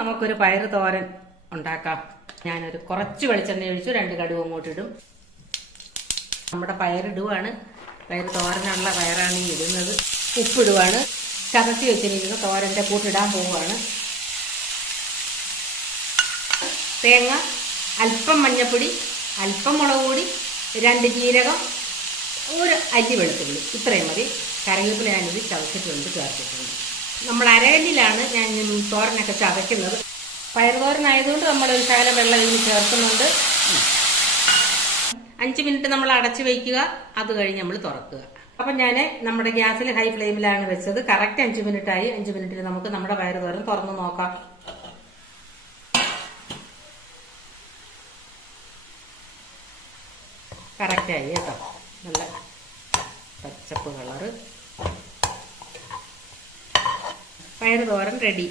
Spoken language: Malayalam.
നമുക്കൊരു പയറ് തോരൻ ഉണ്ടാക്കാം. ഞാനൊരു കുറച്ച് വെളിച്ചെണ്ണ ഒഴിച്ചു 2 കടുക് അങ്ങോട്ടിടും. നമ്മുടെ പയറിടുവാണ്. പയറ് തോരനുള്ള പയറാണ് ഈ ഇടുന്നത്. ഉപ്പിടുവാണ്. ചതച്ച് വെച്ചിരിക്കുന്ന തോരൻ്റെ കൂട്ടിടാൻ പോവുകയാണ്. തേങ്ങ, അല്പം മഞ്ഞപ്പൊടി, അല്പം മുളക് പൊടി, 2 ജീരകം, ഒരു അല്ലി വെളുത്തുള്ളി, ഇത്രയും മതി. കറിവേപ്പില ഞാനിത് ചതച്ചിട്ടുണ്ട്, ചേർത്തിട്ടുണ്ട്. നമ്മൾ അരകല്ലിലാണ് ഞാൻ തോരനൊക്കെ ചതയ്ക്കുന്നത്. പയർ തോരനായതുകൊണ്ട് നമ്മളൊരു ശകലം വെള്ളം ഇതിന് ചേർക്കുന്നുണ്ട്. 5 മിനിറ്റ് നമ്മൾ അടച്ചു വയ്ക്കുക. അത് കഴിഞ്ഞ് നമ്മൾ തുറക്കുക. അപ്പം ഞാൻ നമ്മുടെ ഗ്യാസിൽ ഹൈ ഫ്ലെയിമിലാണ് വെച്ചത്. കറക്റ്റ് 5 മിനിറ്റായി. 5 മിനിറ്റിൽ നമുക്ക് നമ്മുടെ പയർ തോരൻ തുറന്ന് നോക്കാം. കറക്റ്റായി കേട്ടോ. നല്ല പച്ചപ്പ് കളറ്. പയർ തോരൻ റെഡി.